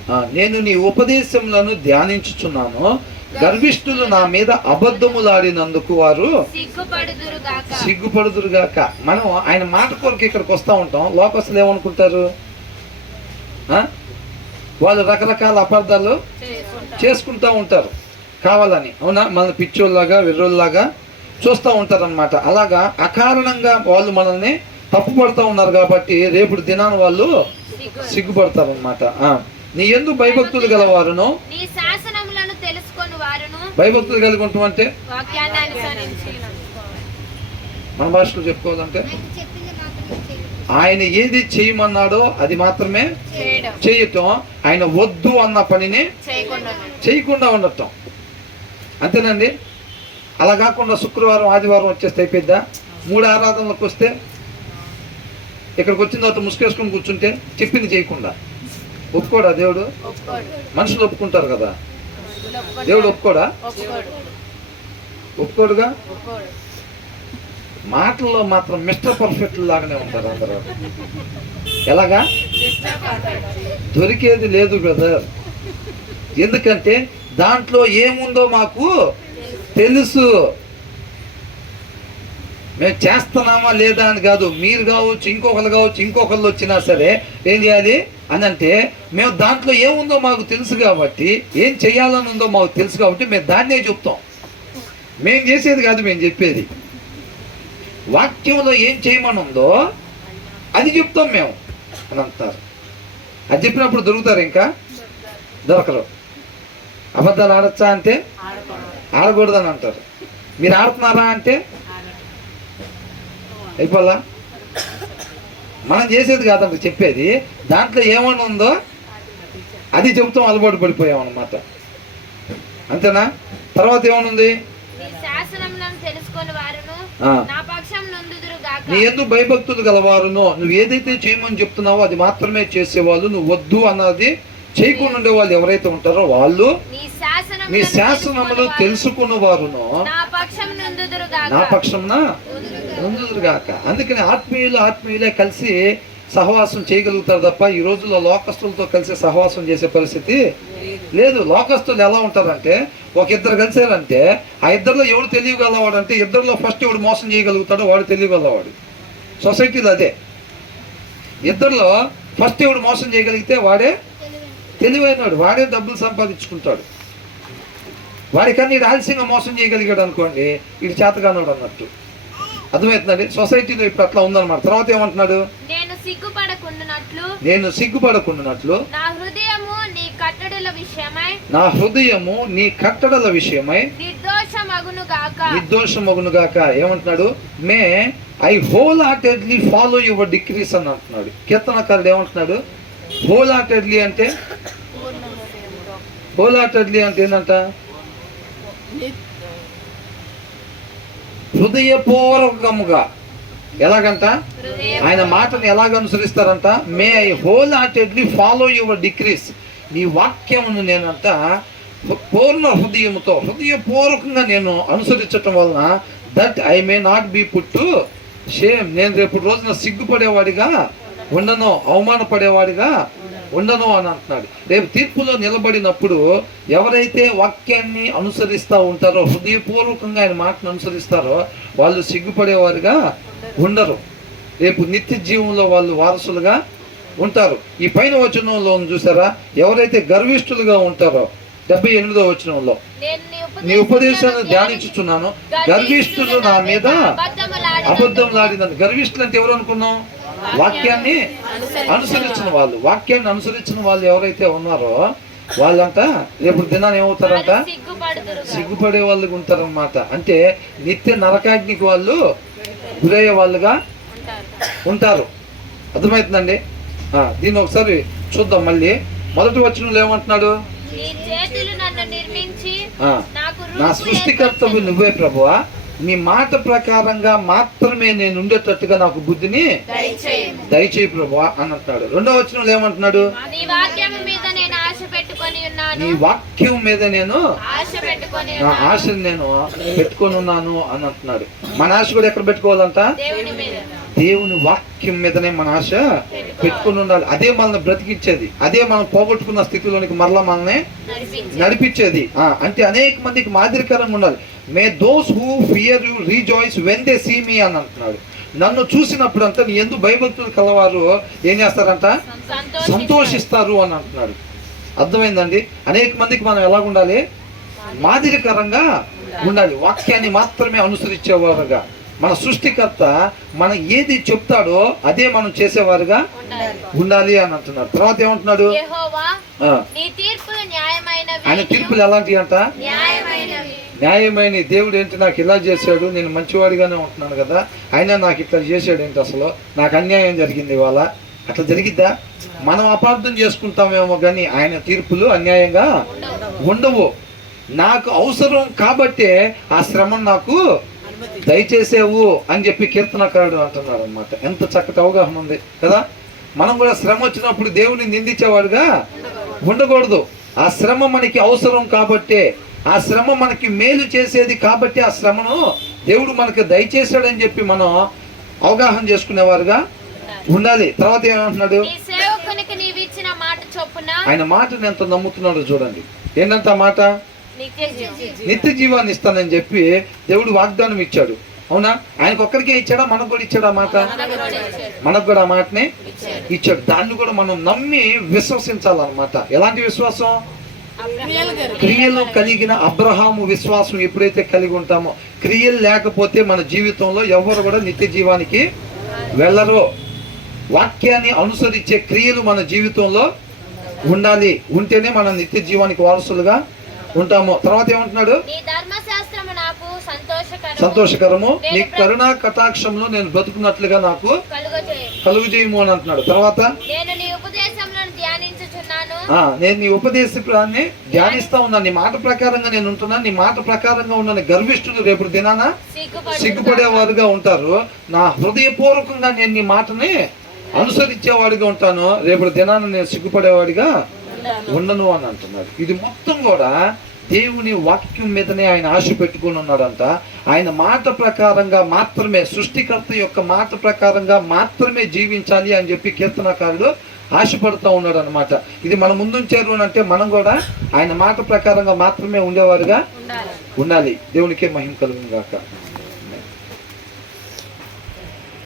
నేను నీ ఉపదేశములను ధ్యానించుచున్నాను, గర్విష్ఠులు నా మీద అబద్ధములాడినందుకు వారు సిగ్గుపడుదురుగాక. మనం ఆయన మాట కొరకు ఇక్కడికి వస్తూ ఉంటాం. లోకస్తులు ఏమనుకుంటారు? వాళ్ళు రకరకాల అపార్థాలు చేసుకుంటూ ఉంటారు కావాలని, అవునా? మన పిచ్చోళ్ళలాగా వెర్రోళ్ళలాగా చూస్తూ ఉంటారు అనమాట. అలాగా అకారణంగా వాళ్ళు మనల్ని తప్పుపడుతూ ఉన్నారు కాబట్టి రేపు దినాన్ని వాళ్ళు సిగ్గుపడతారు అనమాట. నీ యందు భయభక్తులు గలవారును, భయభక్తులు కలిగి ఉంటాం అంటే మన భాషలో చెప్పుకోవాలంటే ఆయన ఏది చేయమన్నాడో అది మాత్రమే చేయటం, ఆయన వద్దు అన్న పనిని చేయకుండా ఉండటం, అంతేనండి. అలా కాకుండా శుక్రవారం ఆదివారం వచ్చేస్తే అయిపోద్దా? 3 ఆరాధనలకు వస్తే ఇక్కడికి వచ్చిన తర్వాత ముసుకేసుకుని కూర్చుంటే చెప్పింది చేయకుండా ఒప్పుకోడా దేవుడు? మనుషులు ఒప్పుకుంటారు కదా, దేవుడు ఒప్పుకోడా? ఒప్పుకోడుగా. మాటల్లో మాత్రం మిస్టర్ పర్ఫెక్ట్ లాగానే ఉంటారు అందరూ. ఎలాగా? దొరికేది లేదు బ్రదర్. ఎందుకంటే దాంట్లో ఏముందో మాకు తెలుసు. మేము చేస్తున్నామా లేదా అని కాదు, మీరు కావచ్చు, ఇంకొకళ్ళు వచ్చినా సరే ఏం చేయాలి అని అంటే, మేము దాంట్లో ఏముందో మాకు తెలుసు కాబట్టి, ఏం చేయాలని ఉందో మాకు తెలుసు కాబట్టి మేము దాన్నే చెప్తాం. మేము చేసేది కాదు, మేము చెప్పేది. వాక్యంలో ఏం చేయమని ఉందో అది చెప్తాం మేము అని అంటారు. అది చెప్పినప్పుడు దొరుకుతారు, ఇంకా దొరకరు. అబద్ధాలు ఆడచ్చా అంటే ఆడకూడదని అంటారు. మీరు ఆడుతున్నారా అంటే అయిపోలా. మనం చేసేది కాదండి చెప్పేది, దాంట్లో ఏమని ఉందో అది చెబుతాం. అలవాటు పడిపోయాం అన్నమాట, అంతేనా? తర్వాత ఏమనుంది? నీ యందు భయభక్తులు గలవారును, నువ్వు ఏదైతే చేయమని చెప్తున్నావో అది మాత్రమే చేసేవాళ్ళు, నువ్వు వద్దు అన్నది చేయకుండా ఉండే వాళ్ళు ఎవరైతే ఉంటారో వాళ్ళు నీ శాసనములు తెలుసుకున్న వారును నా పక్షంన నుందురుగాక. అందుకని ఆత్మీయులే కలిసి సహవాసం చేయగలుగుతారు తప్ప ఈ రోజుల్లో లోకస్తులతో కలిసి సహవాసం చేసే పరిస్థితి లేదు. లోకస్తులు ఎలా ఉంటారంటే, ఒక ఇద్దరు కలిసారంటే ఆ ఇద్దరిలో ఎవడు తెలియగలవాడు అంటే, ఇద్దరిలో ఫస్ట్ ఎవడు మోసం చేయగలుగుతాడో వాడు తెలియగలవాడు. సొసైటీలో అదే, ఇద్దరిలో ఫస్ట్ ఎవడు మోసం చేయగలిగితే వాడే తెలివైనవాడు, వాడే డబ్బులు సంపాదించుకుంటాడు. వాడికన్నా ఇది ఆలస్యంగా మోసం చేయగలిగాడు అనుకోండి, ఇది చేతగానోడు అన్నట్టు. అర్థమవుతుందండి? సొసైటీలో ఇప్పుడు అట్లా ఉందన్నమాట. తర్వాత ఏమంటున్నాడు? నేను సిగ్గుపడకుండానట్లు నా హృదయము నీ కట్టడల విషయమై నిర్దోషమగునుగాక. ఏమంటున్నాడు? May I whole heartedly follow your decrease అని అంటున్నాడు. కీర్తనకారుడు ఏమంటున్నాడు? హోల్ హార్టెడ్లీ అంటే ఏంటంట? హృదయపూర్వకముగా. ఎలాగంట? ఆయన మాటను ఎలాగ అనుసరిస్తారంట? May I whole heartedly follow your decrease. నీ వాక్యమును నేనంట పూర్ణ హృదయపూర్వకంగా నేను అనుసరించటం వలన that I may not be put to shame. నేను రేపు రోజున సిగ్గుపడేవాడిగా ఉండను, అవమానపడేవాడిగా ఉండను అని అంటున్నాడు. రేపు తీర్పులో నిలబడినప్పుడు ఎవరైతే వాక్యాన్ని అనుసరిస్తూ ఉంటారో, హృదయపూర్వకంగా ఆయన మాటను అనుసరిస్తారో వాళ్ళు సిగ్గుపడేవారుగా ఉండరు. రేపు నిత్య జీవంలో వాళ్ళు వారసులుగా ఉంటారు. ఈ పైన వచనంలో చూసారా, ఎవరైతే గర్విష్ఠులుగా ఉంటారో 78వ వచనంలో, నీ ఉపదేశాన్ని ధ్యానించుచున్నాను, గర్విష్ఠులు నా మీద అబద్ధంలాడినందుకు. గర్విష్ఠులు అంటే ఎవరు అనుకున్నాం? వాక్యాన్ని అనుసరించిన వాళ్ళు ఎవరైతే ఉన్నారో వాళ్ళంతా రేపు దినాన్ని ఏమవుతారంట? సిగ్గుపడే వాళ్ళుగా ఉంటారన్నమాట. అంటే నిత్య నరకాగ్నికి వాళ్ళు గురయ్యే వాళ్ళుగా ఉంటారు. అర్థమవుతుందండి? దీన్ని ఒకసారి చూద్దాం మళ్ళీ. మొదటి వచనంలో ఏమంటున్నాడు? నా సృష్టికర్తవు నువ్వే ప్రభువా, నీ మాట ప్రకారంగా మాత్రమే నేను ఉండేటట్టుగా నాకు బుద్ధిని దయచేయి ప్రభువా అని అంటున్నాడు. రెండవ వచనంలో ఏమంటున్నాడు? నీ వాక్యం మీద నేను నా ఆశను నేను పెట్టుకొని ఉన్నాను అని అంటున్నాడు. మన ఆశ కూడా ఎక్కడ పెట్టుకోవాలంట? దేవుని వాక్యం మీదనే మన ఆశ పెట్టుకుని ఉండాలి. అదే మనల్ని బ్రతికించేది, అదే మనం పోగొట్టుకున్న స్థితిలోనికి మరలా మనల్ని నడిపించేది. అంటే అనేక మందికి మాదిరికరంగా ఉండాలి. మే those who fear you rejoice when they see me అని అంటున్నాడు. నన్ను చూసినప్పుడు అంతా నీ యందు భయభక్తులు కలవారు ఏం చేస్తారంట? సంతోషిస్తారు అని అంటున్నాడు. అర్థమైందండి? అనేక మందికి మనం ఎలా ఉండాలి? మాదిరికరంగా ఉండాలి. వాక్యాన్ని మాత్రమే అనుసరించేవారుగా, మన సృష్టికర్త మన ఏది చెప్తాడో అదే మనం చేసేవారుగా ఉండాలి అని అంటున్నాడు. తర్వాత ఏమంటున్నాడు? ఆయన తీర్పులు ఎలాంటి అంట? న్యాయమైన. దేవుడు ఏంటి నాకు ఇలా చేశాడు, నేను మంచివాడిగానే ఉంటున్నాను కదా, అయినా నాకు ఇట్లా చేశాడు ఏంటి, అసలు నాకు అన్యాయం జరిగింది ఇవాళ, అట్లా జరిగిద్దా? మనం అపార్థం చేసుకుంటామేమో కానీ ఆయన తీర్పులు అన్యాయంగా ఉండవు. నాకు అవసరం కాబట్టే ఆ శ్రమను నాకు దయచేసేవు అని చెప్పి కీర్తనకారుడు అంటున్నాడు అనమాట. ఎంత చక్కటి అవగాహన ఉంది కదా. మనం కూడా శ్రమ వచ్చినప్పుడు దేవుని నిందించేవాడుగా ఉండకూడదు. ఆ శ్రమ మనకి అవసరం కాబట్టే, ఆ శ్రమ మనకి మేలు చేసేది కాబట్టి ఆ శ్రమను దేవుడు మనకు దయచేశాడని చెప్పి మనం అవగాహన చేసుకునేవారుగా ఉండాలి. తర్వాత ఏమంటున్నాడు? ఆయన మాటను ఎంత నమ్ముతున్నాడో చూడండి. ఏంటంటే ఆ మాట నిత్య జీవాన్ని ఇస్తానని చెప్పి దేవుడు వాగ్దానం ఇచ్చాడు. అవునా? ఆయనకు ఒక్కరికే ఇచ్చాడా? మనకు కూడా ఇచ్చాడు ఆ మాట. మనకు కూడా ఆ మాటనే ఇచ్చాడు. దాన్ని కూడా మనం నమ్మి విశ్వసించాలన్నమాట. ఎలాంటి విశ్వాసం? క్రియలు కలిగిన అబ్రహాము విశ్వాసం ఎప్పుడైతే కలిగి ఉంటామో, క్రియలు లేకపోతే మన జీవితంలో ఎవరు కూడా నిత్య జీవానికి వెళ్ళరు. వాక్యాన్ని అనుసరించే క్రియలు మన జీవితంలో ఉండాలి. ఉంటేనే మనం నిత్య జీవానికి వారసులుగా ఉంటాము. తర్వాత ఏమంటున్నాడు? సంతోషకరము, నీ కరుణా కటాక్షంలో నేను బ్రతుకున్నట్లుగా నాకు కలుగజేయము అని అంటున్నాడు. తర్వాత నేను నీ ఉపదేశాన్ని ధ్యానిస్తా ఉన్నాను, నీ మాట ప్రకారంగా నేను ఉంటున్నాను, నీ మాట ప్రకారంగా ఉన్నాను. గర్విష్ఠులు రేపు దినాన సిగ్గుపడేవారుగా ఉంటారు. నా హృదయపూర్వకంగా నేను నీ మాటని అనుసరించేవాడిగా ఉంటాను, రేపు దినాన నేను సిగ్గుపడేవాడిగా ఉండను అని అంటున్నాడు. ఇది మొత్తం కూడా దేవుని వాక్యం మీదనే ఆయన ఆశ పెట్టుకుని ఉన్నాడంట. ఆయన మాట ప్రకారంగా మాత్రమే, సృష్టికర్త యొక్క మాట ప్రకారంగా మాత్రమే జీవించాలి అని చెప్పి కీర్తనకారుడు ఆశపడుతూ ఉన్నాడు అనమాట. ఇది మన ముందుంచారు అని అంటే మనం కూడా ఆయన మాట ప్రకారంగా మాత్రమే ఉండేవారుగా ఉండాలి. దేవునికే మహిమ కలుగును గాక.